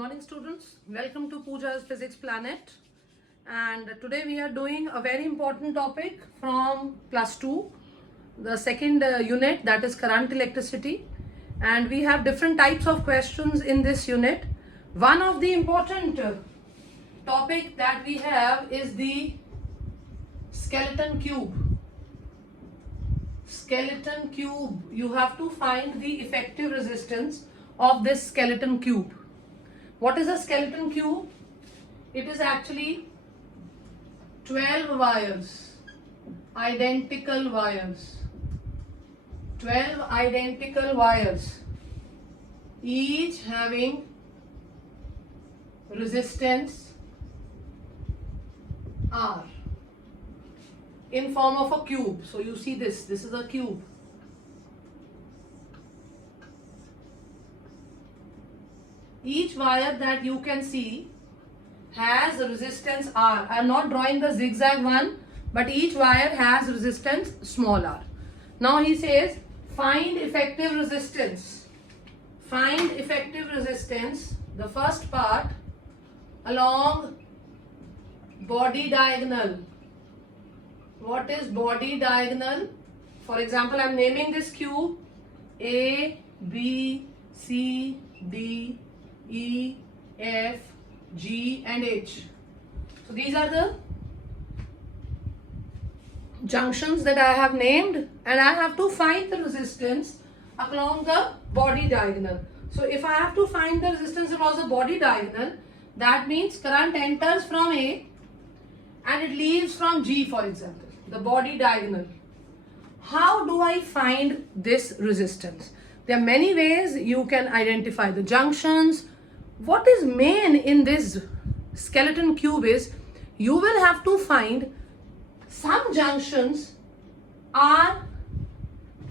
morning students, welcome to Pooja's Physics Planet, and today we are doing a very important topic from class 2, the second unit, that is current electricity, and we have different types of questions in this unit. One of the important topic that we have is the skeleton cube. Skeleton cube, you have to find the effective resistance of this skeleton cube. What is a skeleton cube? It is actually 12 wires, identical wires, 12 identical wires, each having resistance R in form of a cube. So you see this is a cube. Each wire that you can see has a resistance R. I am not drawing the zigzag one, but each wire has resistance small r. Now he says find effective resistance. Find effective resistance, the first part, along body diagonal. What is body diagonal? For example, I am naming this cube A, B, C, D, E, F, G and H. So these are the junctions that I have named, and I have to find the resistance along the body diagonal. So if I have to find the resistance across the body diagonal, that means current enters from A and it leaves from G, for example, the body diagonal. How do I find this resistance? There are many ways you can identify the junctions. What is main in this skeleton cube is you will have to find some junctions are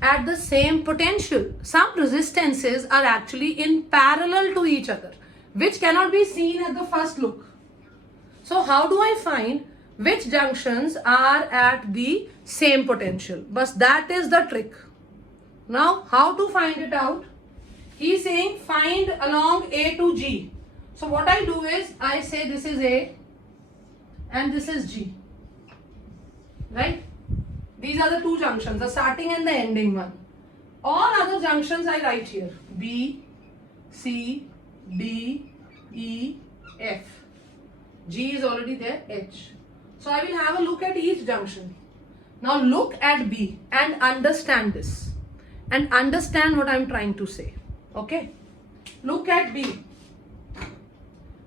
at the same potential. Some resistances are actually in parallel to each other, which cannot be seen at the first look. So how do I find which junctions are at the same potential? But that is the trick. Now how to find it out? He is saying find along A to G. So what I do is I say this is A and this is G. Right? These are the two junctions, the starting and the ending one. All other junctions I write here. B, C, D, E, F. G is already there, H. So I will have a look at each junction. Now look at B and understand this. And understand what I am trying to say. Okay, look at B.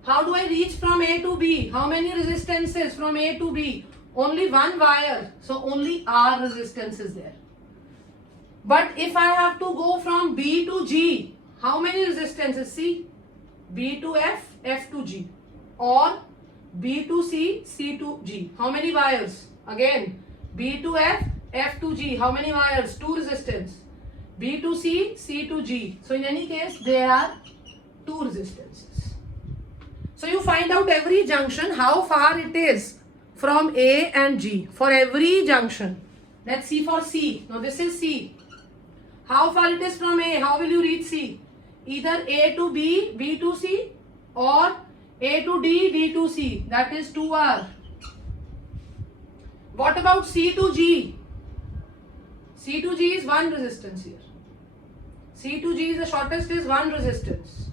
How do I reach from A to B? How many resistances from A to B? Only one wire, so only R resistance is there. But if I have to go from B to G, how many resistances? See, B to F, F to G, or B to C, C to G. How many wires? Again, B to F, F to G. How many wires? Two resistance. B to C, C to G. So in any case, there are two resistances. So you find out every junction, how far it is from A and G. For every junction. Let's see for C. Now this is C. How far it is from A? How will you reach C? Either A to B, B to C, or A to D, D to C. That is 2R. What about C to G? C to G is one resistance here. C to G is the shortest, is one resistance.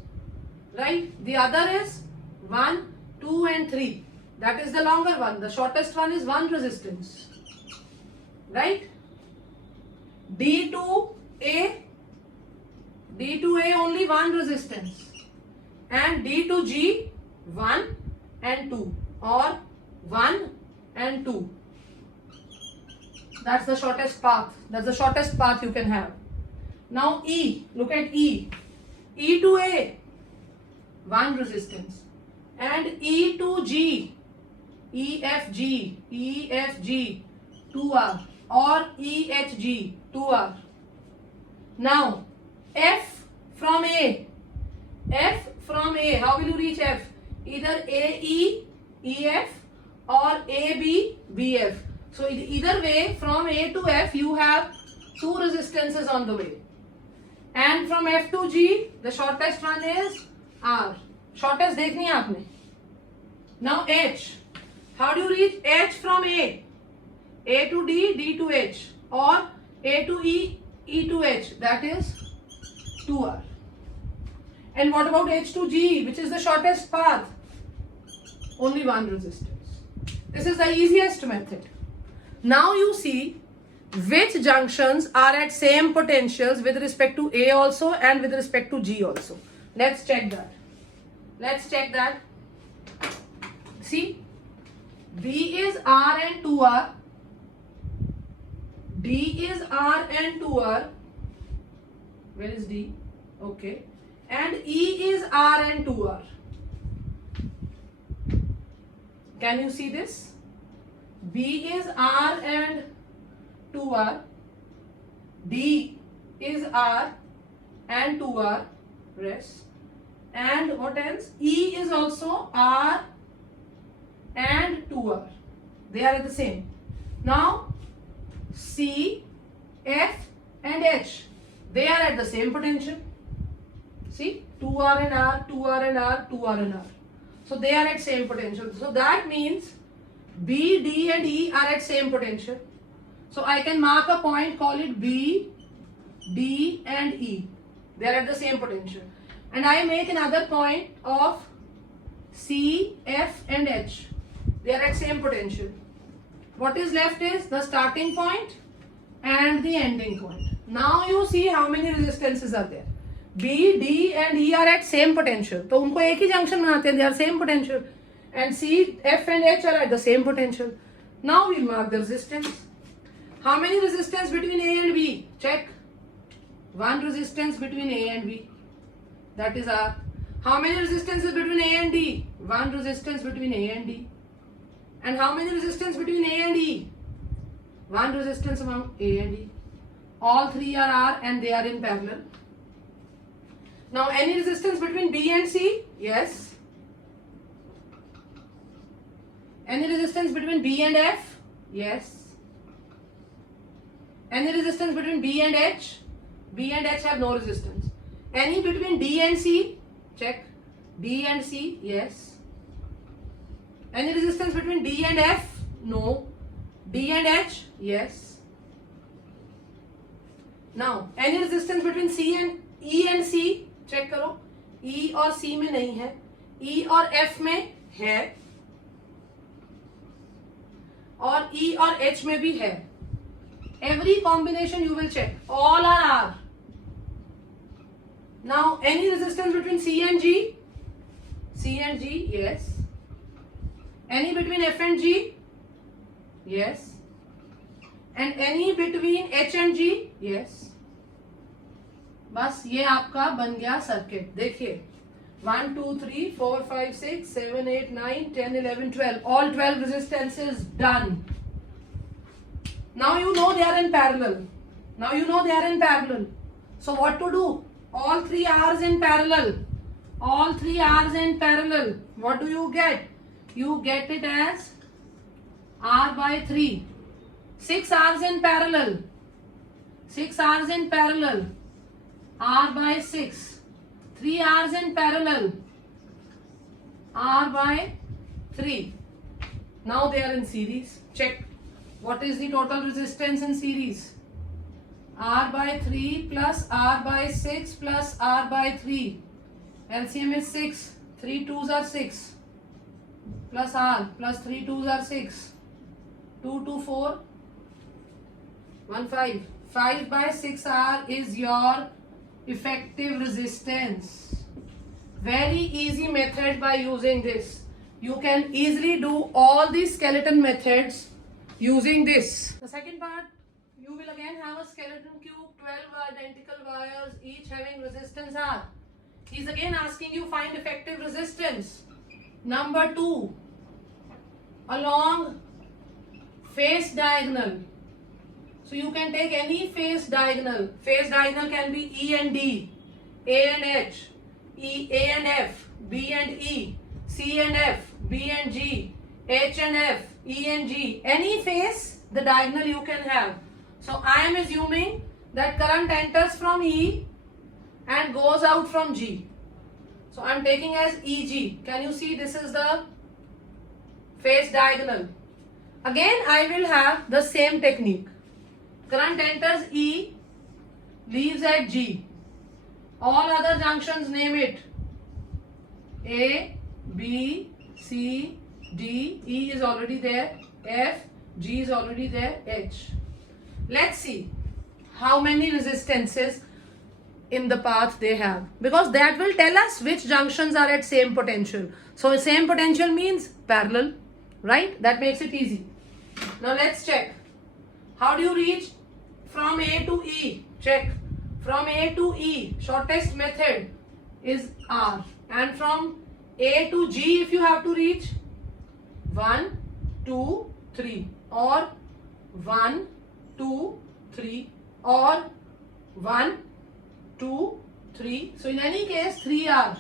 Right? The other is 1, 2 and 3. That is the longer one. The shortest one is one resistance. Right? D to A. D to A only one resistance. And D to G 1 and 2. Or 1 and 2. That's the shortest path. That's the shortest path you can have. Now E, look at E. E to A, one resistance. And E to G, EFG, EFG, 2R. Or EHG, 2R. Now F from A. F from A, how will you reach F? Either AE, EF or AB, BF. So either way, from A to F, you have two resistances on the way. And from F to G, the shortest one is R. Shortest देखनी है आपने. Now H. How do you reach H from A? A to D, D to H, or A to E, E to H. That is 2R. And what about H to G, which is the shortest path? Only one resistance. This is the easiest method. Now you see which junctions are at same potentials with respect to A also and with respect to G also. Let's check that. Let's check that. See, B is R and 2R. D is R and 2R. Where is D? Okay. And E is R and 2R. Can you see this? B is R and 2R. D is R and 2R. Rest. And what else? E is also R and 2R. They are the same. Now C, F and H, they are at the same potential. See, 2R and R, 2R and R, 2R and R. So they are at same potential. So that means B, D and E are at same potential. So I can mark a point, call it B, D and E. They are at the same potential. And I make another point of C, F and H. They are at same potential. What is left is the starting point and the ending point. Now you see how many resistances are there. B, D and E are at same potential. तो उनको एक ही junction में आते हैं. They are same potential. And C, F and H are at the same potential. Now we mark the resistance. How many resistance between A and B? Check. One resistance between A and B. That is R. How many resistances between A and D? One resistance between A and D. And how many resistance between A and E? One resistance among A and E. All three are R and they are in parallel. Now any resistance between B and C? Yes. Any resistance between B and F? Yes. Any resistance between B and H? B and H have no resistance. Any between D and C? Check. D and C? Yes. Any resistance between D and F? No. D and H? Yes. Now, any resistance between C and E and C? Check करो. E और C में नहीं है. E और F में है. और E और H में भी है. Every combination you will check. All are R. Now, any resistance between C and G? C and G? Yes. Any between F and G? Yes. And any between H and G? Yes. बस ये आपका बन गया circuit. देखिए 1 2 3 4 5 6 7 8 9 10 11 12 all 12 resistances done. Now you know they are in parallel. Now you know they are in parallel. So what to do? All three R's in parallel. All three R's in parallel. What do you get? You get it as R by 3. 6 R's in parallel. 6 R's in parallel. R by 6. 3 R's in parallel. R by 3. Now they are in series. Check. What is the total resistance in series? R by 3 plus R by 6 plus R by 3. LCM is 6. 3 2s are 6. Plus R plus 3 2s are 6. 2 2 4. 1 5. 5 by 6 R is your effective resistance. Very easy method by using this. You can easily do all these skeleton methods using this. The second part, you will again have a skeleton cube, 12 identical wires, each having resistance R. He is again asking you find effective resistance. Number 2, along face diagonal. So you can take any face diagonal. Face diagonal can be E and D, A and H, A and F, B and E, C and F, B and G, H and F, E and G. Any face, the diagonal you can have. So I am assuming that current enters from E and goes out from G. So I'm taking as EG. Can you see this is the face diagonal? Again, I will have the same technique. Current enters E, leaves at G. All other junctions, name it. A, B, C, D, E is already there, F, G is already there, H. Let's see how many resistances in the path they have, because that will tell us which junctions are at same potential. So same potential means parallel, right? That makes it easy. Now let's check. How do you reach from A to E? Check. From A to E, shortest method is R. And from A to G, if you have to reach 1, 2, 3, or 1, 2, 3, or 1, 2, 3. So in any case 3R.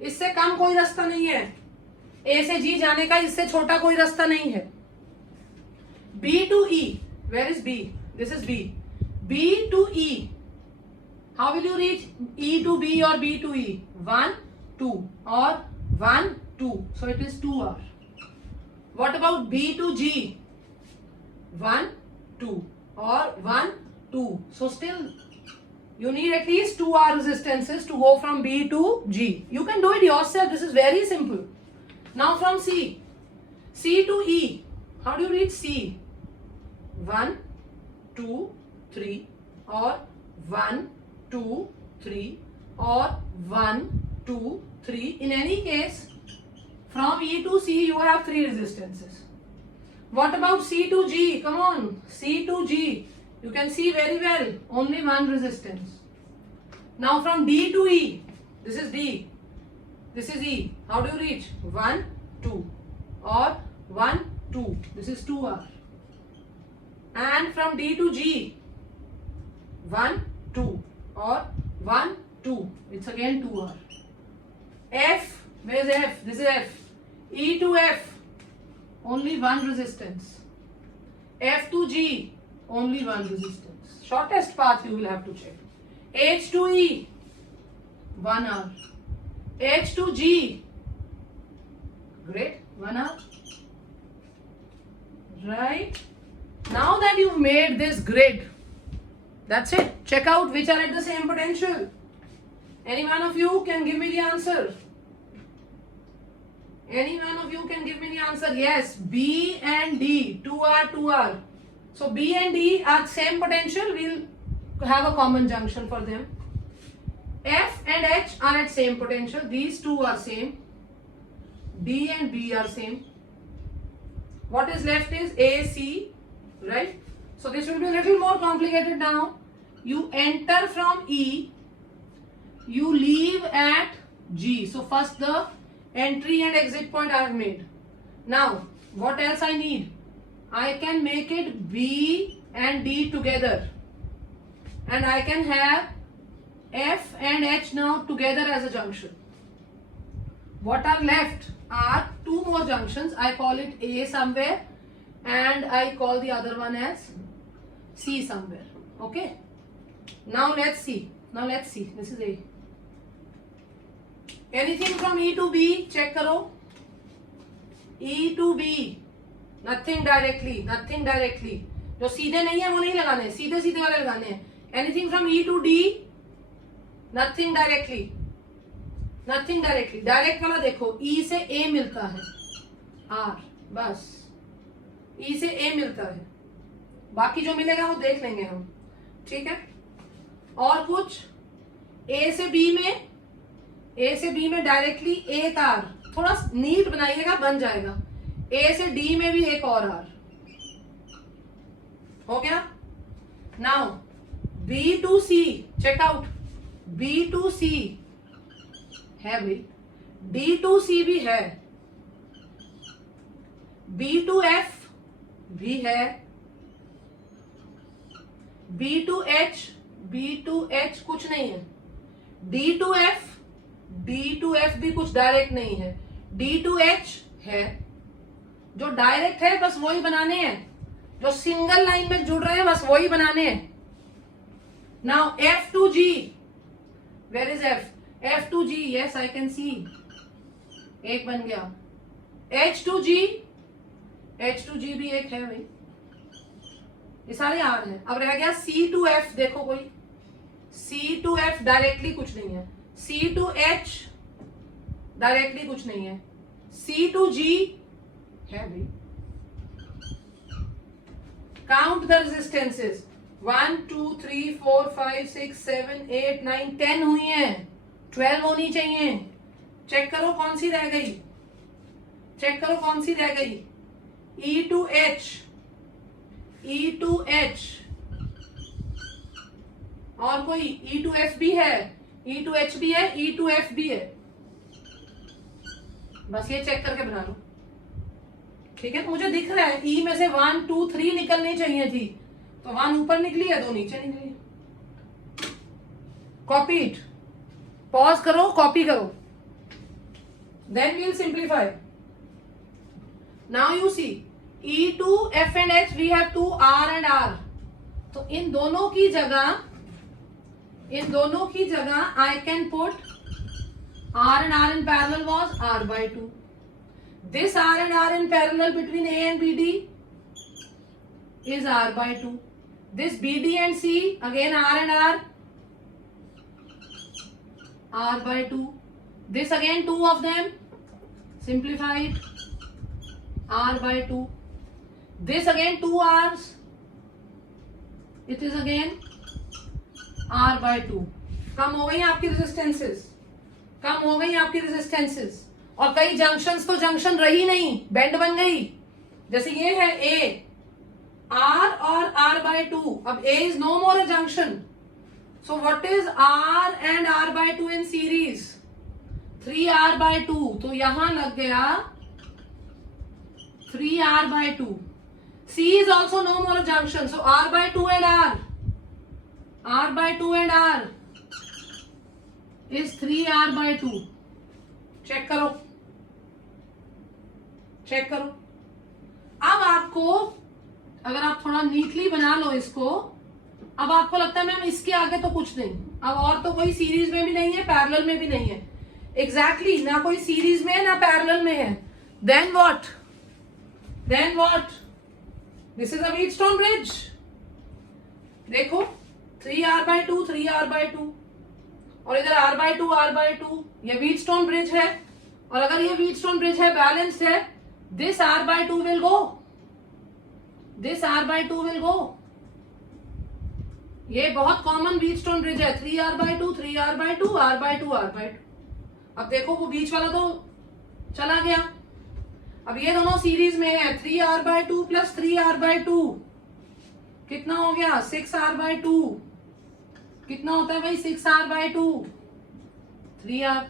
इससे कम कोई रास्ता नहीं है. A से G जाने का इससे छोटा कोई रास्ता नहीं है. B to E. Where is B? This is B. B to E. How will you reach E to B or B to E? 1, 2 or 1, 2. So it is 2R. What about B to G? 1, 2 or 1, 2. So still you need at least 2R resistances to go from B to G. You can do it yourself. This is very simple. Now from C. C to E. How do you reach C? 1, 2, 3 or 1, 2, 3 or 1, 2, 3. In any case, from E to C you have 3 resistances. What about C to G? Come on, C to G. You can see very well, only 1 resistance. Now from D to E, this is D, this is E. How do you reach? 1, 2 or 1, 2. This is 2R. And from D to G, 1, 2 or 1, 2. It's again 2R. F, where is F? This is F. E to F, only 1 resistance. F to G, only 1 resistance. Shortest path you will have to check. H to E, 1R. H to G, great, 1R. Right? Now that you've made this grid, that's it. Check out which are at the same potential. Any one of you can give me the answer. Any one of you can give me the answer. Yes, B and D, 2R, 2R. So B and D are same potential. We'll have a common junction for them. F and H are at same potential. These two are same. D and B are same. What is left is A, C, right? So this will be a little more complicated now. You enter from E, you leave at G. So first the entry and exit point I have made. Now what else I need? I can make it B and D together, and I can have F and H now together as a junction. What are left are 2 more junctions. I call it A somewhere and I call the other one as C somewhere. Okay. Now let's see. This is A. Anything from E to B, check karo. E to B. Nothing directly. जो सीधे नहीं है वो नहीं लगाने, सीधे सीधे वाले लगाने हैं. Anything from E to D, nothing directly. Direct वाला देखो, E से A मिलता है, R, बस E से A मिलता है. बाकी जो मिलेगा वो देख लेंगे हम. ठीक है. और कुछ A से B में डायरेक्टली एक R. थोड़ा नीट बनाइएगा, बन जाएगा. A से D में भी एक और R. हो गया. Now B to C, check out. B to C है भाई. D to C भी है. B to F भी है. B to H कुछ नहीं है. D to F भी कुछ डायरेक्ट नहीं है. D to H है. जो डायरेक्ट है बस वही बनाने हैं. जो सिंगल लाइन में जुड़ रहे हैं बस वही बनाने हैं. Now F to G, where is F? F2G, yes I can see, एक बन गया. H2G, H2G भी एक है भाई. ये सारे R हैं. अब रह गया C2F. देखो कोई C2F डायरेक्टली कुछ नहीं है. C2H डायरेक्टली कुछ नहीं है. C2G है भाई. Count the resistances. 1 2 3 4 5 6 7 8 9 10 हुई हैं. 12 होनी चाहिए. चेक करो कौन सी रह गई. चेक करो कौन सी रह गई. E2H, E2H और कोई E2F भी है, E2H भी है, E2F भी है. बस ये चेक करके बना लो. ठीक है. तो मुझे दिख रहा है E में से 1 2 3 निकलनी चाहिए थी, तो 1 ऊपर निकली है, 2 नीचे निकली. Copy it. पॉज करो, कॉपी करो, then we'll simplify. Now you see E2 F and H, we have two R and R. तो इन दोनों की जगह I can put R and R in parallel was R by 2. This R and R in parallel between A and BD is R by 2. This BD and C again R and R by 2. This again two of them, simplify it, R by 2. This again 2 R's, it is again R by 2. कम हो गई आपकी resistances, कम हो गई आपकी resistances. और कई junctions तो junction रही नहीं, बेंड बन गई. जैसे ये है A, R और R by 2. अब A is no more a junction. So what is R and R by 2 in series? 3R by 2. तो यहां लग गया 3R by 2. C is also no more a junction. So R by 2 and R by 2 and R is 3R by 2. Check करो, check करो. अब आपको, अगर आप थोड़ा नीटली बना लो इसको, अब आपको लगता है मैम इसके आगे तो कुछ नहीं. अब और तो कोई सीरीज में भी नहीं है, पैरेलल में भी नहीं है. एग्जैक्टली ना कोई सीरीज में है ना पैरेलल में है. Then what? Then what? This is a Wheatstone bridge. देखो 3R by 2, 3R by 2 और इधर R by 2, R by 2. ये व्हीटस्टोन ब्रिज है. और अगर ये व्हीटस्टोन ब्रिज है, बैलेंस्ड है, this R by 2 will go, this R by 2 will go. ये बहुत कॉमन व्हीटस्टोन ब्रिज है. 3R by 2, 3R by 2, R by 2, R by 2. अब देखो वो बीच वाला तो चला गया. अब ये दोनों सीरीज में है. 3R by 2 plus 3R by 2 कितना हो गया? 6R by 2. कितना होता है भाई 6R by 2? 3R.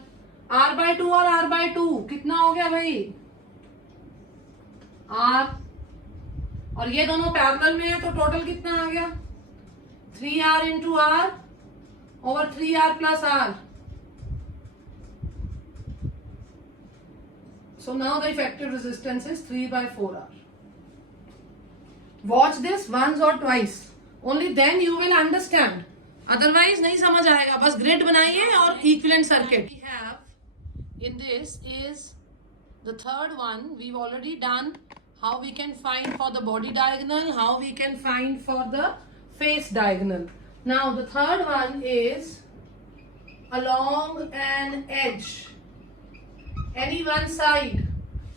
R by 2 और R by 2 कितना हो गया भाई? R. और ये दोनों पैरेलल में है, तो टोटल कितना आ गया? 3R into R over 3R plus R. So now the effective resistance is 3 by 4R. Watch this once or twice. Only then you will understand. Otherwise नहीं समझ आएगा. बस ग्रिड बनाइए और equivalent circuit. We have in this is the third one. We've already done how we can find for the body diagonal, how we can find for the face diagonal. Now the third one is along an edge. Any one side,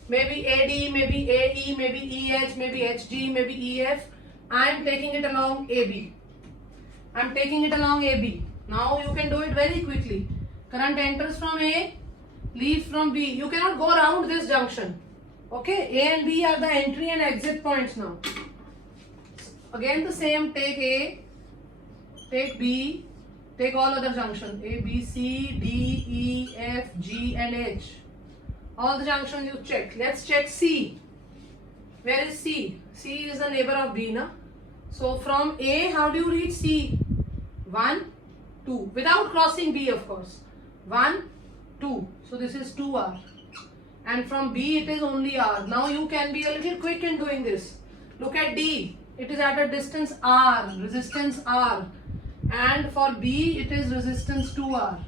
maybe AD, maybe AE, maybe EH, maybe HG, maybe EF. I am taking it along AB. I am taking it along AB. Now you can do it very quickly. Current enters from A, leaves from B. You cannot go around this junction. Okay, A and B are the entry and exit points now. Again the same, take A, take B, take all other junction. A, B, C, D, E, F, G and H. All the junctions you check. Let's check C. Where is C? C is the neighbor of B, na? So from A, how do you reach C? 1, 2. Without crossing B, of course. 1, 2. So this is 2R. And from B, it is only R. Now you can be a little quick in doing this. Look at D. It is at a distance R, resistance R. And for B, it is resistance 2R.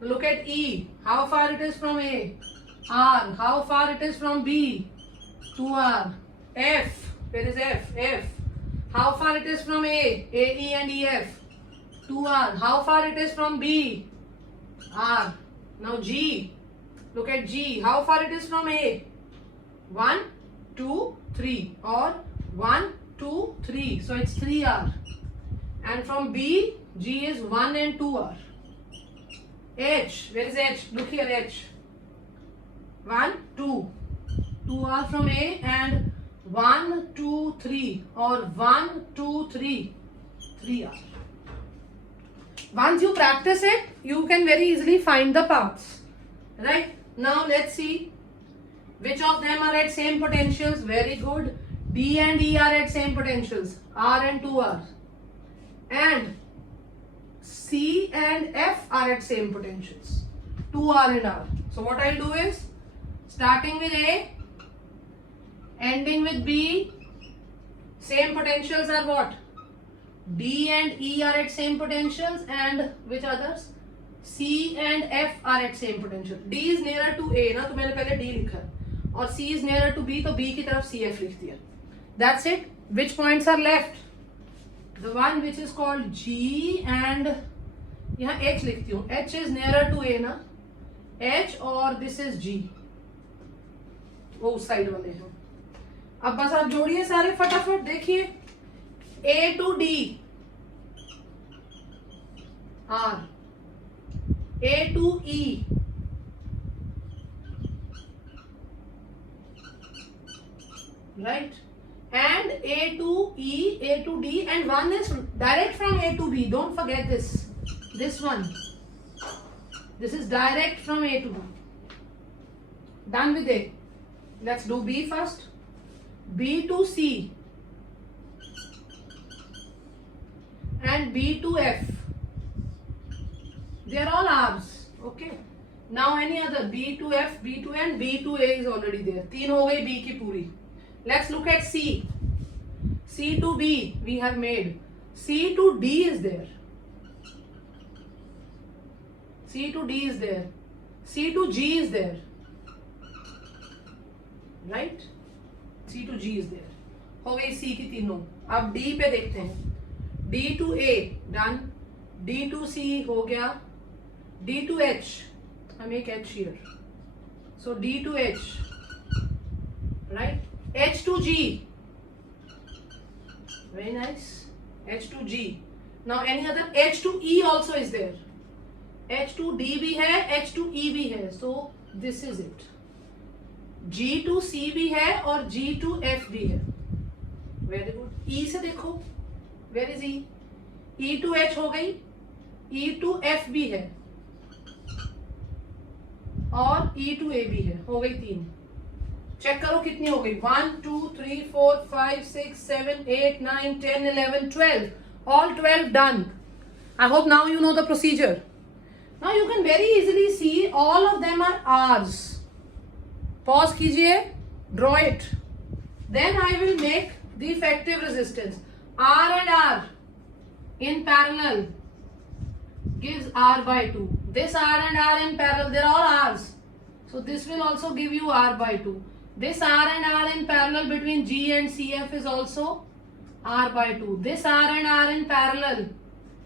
Look at E. How far it is from A? R. How far it is from B? 2R. F. Where is F? F. How far it is from A? A, E and E, F. 2R. How far it is from B? R. Now G. Look at G. How far it is from A? 1, 2, 3. Or 1, 2, 3. So it's 3R. And from B, G is 1 and 2R. H. Where is H? Look here, H. 1, 2. 2R from A and 1, 2, 3. Or 1, 2, 3. 3R. Once you practice it, you can very easily find the paths. Right? Now let's see which of them are at same potentials. Very good. D and E are at same potentials. R and 2R. And C and F are at same potentials. 2R and R. So what I'll do is, starting with A, ending with B, same potentials are what? D and E are at same potentials, and which others? C and F are at same potential. D is nearer to A ना, तो मैंने पहले D लिखा है, और C is nearer to B, तो B की तरफ CF लिख दिया. That's it. Which points are left? The one which is called G and यहाँ H लिखती हूँ. H is nearer to A ना, H और this is G. वो उस साइड वाले हैं. अब बस आप जोड़िए सारे फटाफट. देखिए A to D R, A to E, right, and A to E, A to D, and one is direct from A to B. Don't forget this. This one. This is direct from A to B. Done with A. Let's do B first. B to C and B to F. They are all R's. Okay. Now any other B to F, B to N, B to A is already there. तीन हो गई B की पूरी. Let's look at C. C to B we have made. C to D is there. C to D is there. C to G is there. Right? C to G is there. हो गई C की तीनों. अब D पे देखते हैं. D to A done. D to C हो गया. D to H. I make H here. So D to H. Right? H to G. Very nice. H to G. Now any other? H to E also is there. H to D भी है, H to E भी है. So this is it. G to C भी है और G to F भी है. Very good. E से देखो. Where is E? E to H हो गई. E to F भी है और E to A भी है. हो गई तीन. चेक करो कितनी हो गई. 1, 2, 3, 4, 5, 6, 7, 8, 9, 10, 11, 12. All 12 done. I hope now you know the procedure. Now you can very easily see all of them are R's. Pause कीजिए. Draw it. Then I will make the effective resistance. R and R in parallel gives R by 2. This R and R in parallel, they are all R's. So this will also give you R by 2. This R and R in parallel between G and CF is also R by 2. This R and R in parallel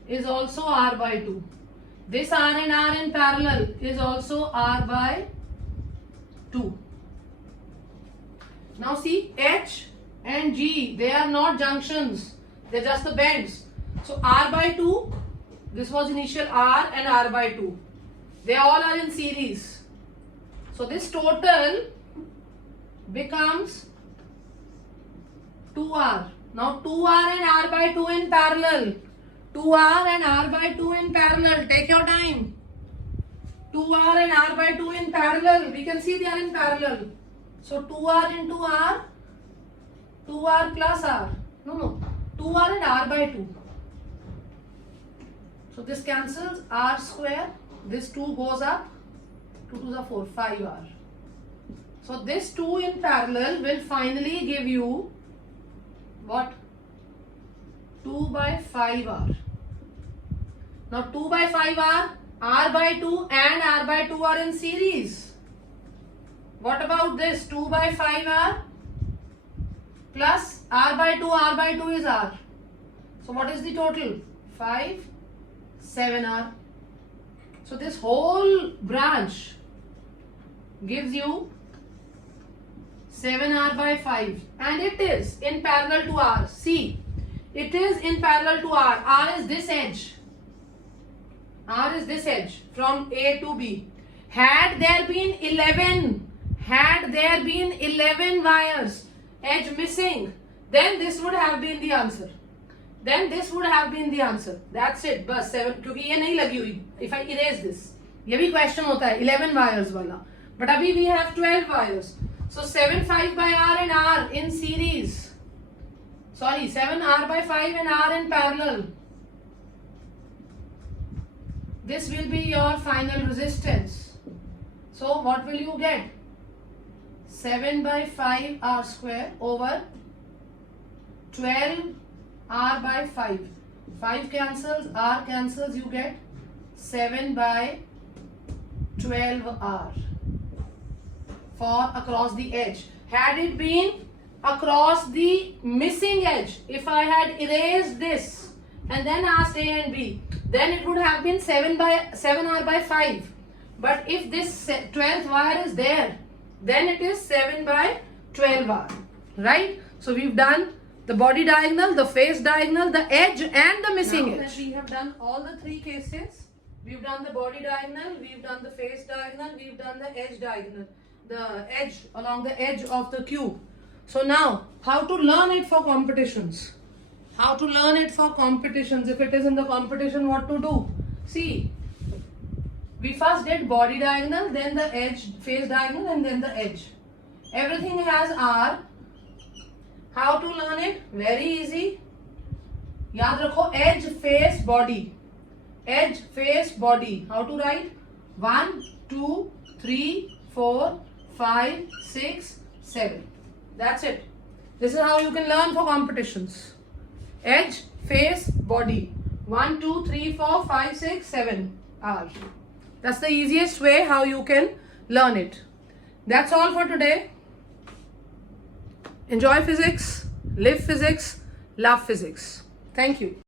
is also R by 2. This R and R in parallel is also R by 2. Now see, H and G, they are not junctions. They are just the bends. So R by 2, this was initial R and R by 2. They all are in series. So this total becomes 2R. Now 2R and R by 2 in parallel. 2R and R by 2 in parallel. Take your time. 2R and R by 2 in parallel. We can see they are in parallel. So 2R into R, 2R plus R. No. 2R and R by 2. So this cancels. R square. This 2 goes up. 2 to the 4. 5R. So this 2 in parallel will finally give you what? 2 by 5R. Now 2 by 5R, R by 2 and R by 2 are in series. What about this? 2 by 5 R plus R by 2 is R. So what is the total? 5, 7R. So this whole branch gives you 7R by 5 and it is in parallel to R. See, it is in parallel to R. R is this edge. R is this edge from A to B. Had there been 11 wires, edge missing, then this would have been the answer. That's it. बस 7 क्योंकि ये नहीं लगी हुई. If I erase this, ये भी question होता है 11 wires वाला. But अभी we have 12 wires. So 7 5 by R and R in series. Sorry, 7 R by 5 and R in parallel. This will be your final resistance. So what will you get? 7 by 5 R square over 12 R by 5. 5 cancels, R cancels, you get 7 by 12 R for across the edge. Had it been across the missing edge, if I had erased this and then asked A and B, then it would have been 7R by 5. But if this 12th wire is there, then it is 7 by 12R. Right? So we've done the body diagonal, the face diagonal, the edge and the missing edge. Now that we have done all the three cases, we've done the body diagonal, we've done the face diagonal, we've done the edge diagonal, the edge along the edge of the cube. So now, how to learn it for competitions? How to learn it for competitions? If it is in the competition, what to do? See, we first did body diagonal, then the edge, face diagonal and then the edge. Everything has R. How to learn it? Very easy. याद रखो edge, face, body. Edge, face, body. How to write? 1, 2, 3, 4, 5, 6, 7. That's it. This is how you can learn for competitions. Edge, face, body. 1, 2, 3, 4, 5, 6, 7 R. That's the easiest way how you can learn it. That's all for today. Enjoy physics, live physics, love physics. Thank you.